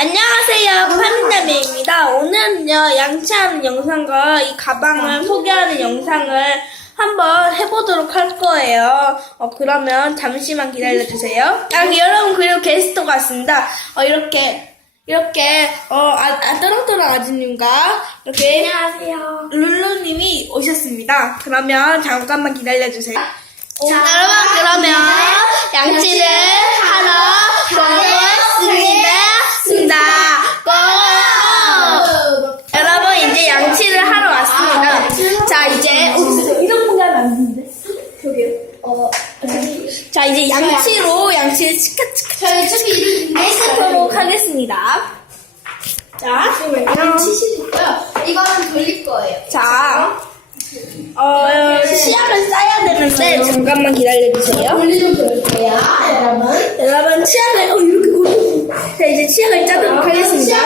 안녕하세요, 파민남매입니다. 오늘은요, 양치하는 영상과 이 가방을 소개하는 영상을 한번 해보도록 할 거예요. 어, 그러면 잠시만 기다려주세요. 아, 여러분, 그리고 게스트가 왔습니다. 어, 이렇게, 이렇게, 어, 아, 아, 떠렁떠렁 아주님과 이렇게. 안녕하세요. 룰루님이 오셨습니다. 그러면 잠깐만 기다려주세요. 자, 여러분, 그러면 양치를 하러 가보겠습니다. 습니다. 고! 여러분, 이제 양치를 하러 왔습니다. 자, 이제, 이런 공간 안 되는데? 저기요. 어, 자, 이제 양치로, 양치를 치카치카. 저희 어차피 해보도록 하겠습니다. 자, 치실 있고요. 이거는 돌릴 거예요. 자, 어, 치약을 싸야 되는데, 잠깐만 기다려주세요. 돌리는 돌릴 거예요, 여러분. 여러분 치약을 어 이렇게 고르 자 이제 치약을 짜도록 하겠습니다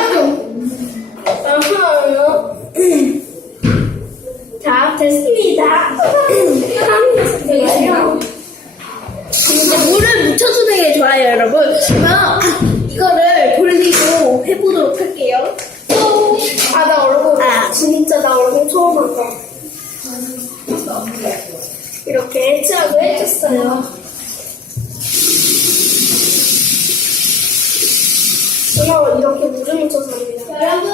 자 됐습니다 이제 물을 좋아요 여러분 그러면 이거를 돌리고 해보도록 할게요 아, 나 얼굴. 아. 진짜 나 얼굴 처음 한다. 이렇게 치약을 해줬어요 정말 이렇게 물을 묻혀서 합니다. 여러분,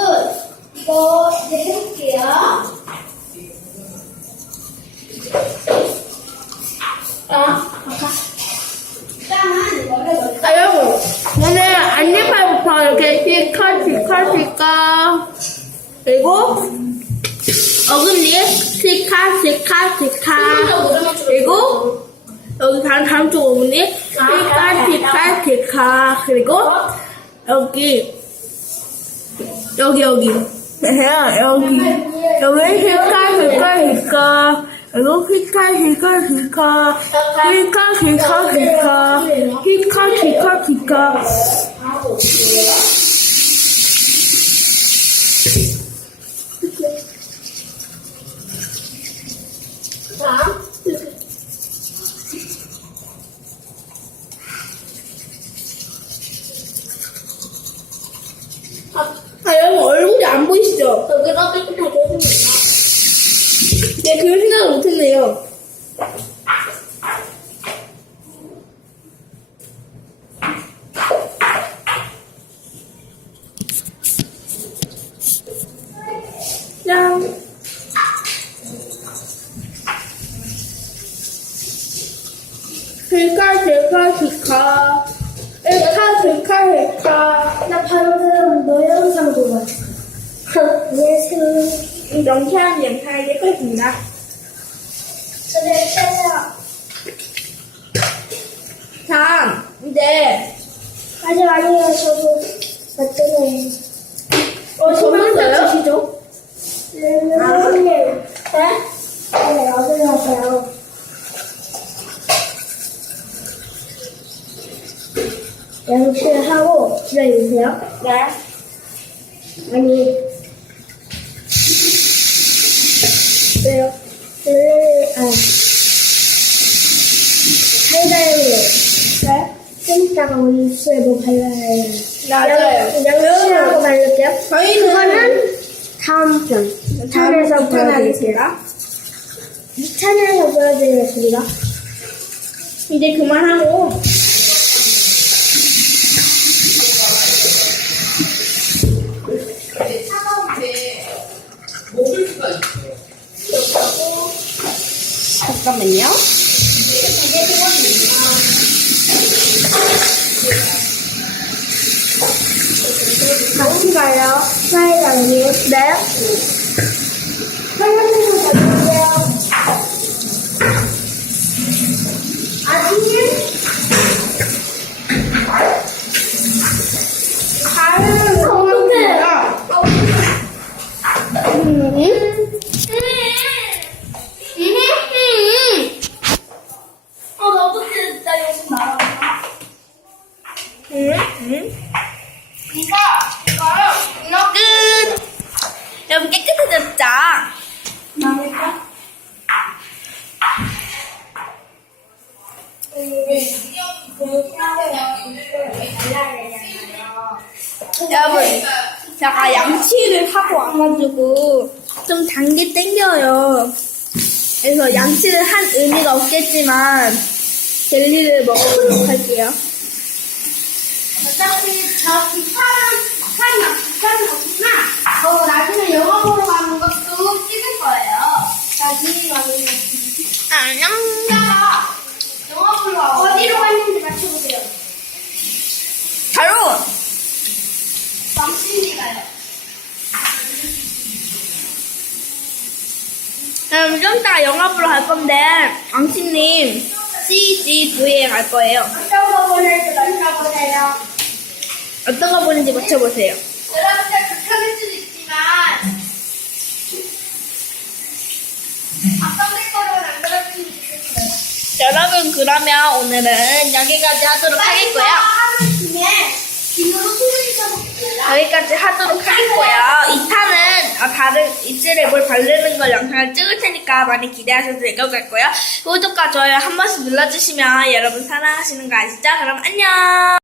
이거 이제 해볼게요. 아, 일단은 이거를 넣을 아 여러분 오늘 안내파부터 이렇게 피컬 피컬 피컬 그리고 어금니 피카 피카 피카 그리고 여기 다른 다음 쪽 어금니 피카 피카 피카 그리고 여기 여기 여기 여기 여기 피카 피카 피카 그리고 피카 피카 피카 피카 피카 피카 피카 피카 피 카 자, 아 여러분 얼굴이 안 보이시죠? 여기가 깨끗하게 해줍니다. 네 그런 생각을 못했네요 들까 들까 들까 들까 들까 들까 나 바로 너 영상도 봐. 예수 명쾌한 영상을 읽고 있습니다. 저는 최야. 다음 이제 아직 아니에요. 저도 맞잖아요. 어, 저만 드시죠? 네, 네. 네, 아. 네? 네 어디 가세요? 양치하고 기다려주세요. 네 아니. 왜요? 네, 아. 사이다용이요. 네? 좀 이따가 온수에 뭐 발라야 해요. 맞아요. 양치하고 바를게요. 저희는 그거는 다음 편. 2탄에서 보여드릴게요. 2탄에서 보여드리겠습니다. 이제 그만하고 Không mình nhớ Không phải đó, Sai là nghiệp đẹp 응? 응? 이거, 이거요. 이렇게. 끝! 여러분 깨끗해졌죠? 그, 여러분, 제가 양치를 하고 와가지고 좀단게 땡겨요. 그래서 양치를 한 의미가 없겠지만 젤리를 먹어보도록 할게요. 어차피 저 비판은 비판이 비판은 없지만 어 나중에 영화 보러 가는 것도 찍을 거예요. 나중에 가는 거. 안녕. 이따가 영화 보러 어디로 갔는지 맞춰보세요. 바로 왕신이 가요. 음, 좀 이따가 영화 보러 갈 건데 앙치님 CG2에 갈 거예요. 어떤 거 보낼지 맞춰보세요. 어떤 거 보는지 맞춰보세요. 여러분들 불편할 수도 있지만 아까 내 거로 만들어주면 좋겠어요. 여러분 그러면 오늘은 여기까지 하도록 하겠고요. 하는 김에 김으로. 여기까지 하도록 하겠고요. 2탄은 어, 다른 입술에 뭘 바르는 걸 영상을 찍을 테니까 많이 기대하셔도 될 것 같고요. 구독과 좋아요 한 번씩 눌러주시면 여러분 사랑하시는 거 아시죠? 그럼 안녕!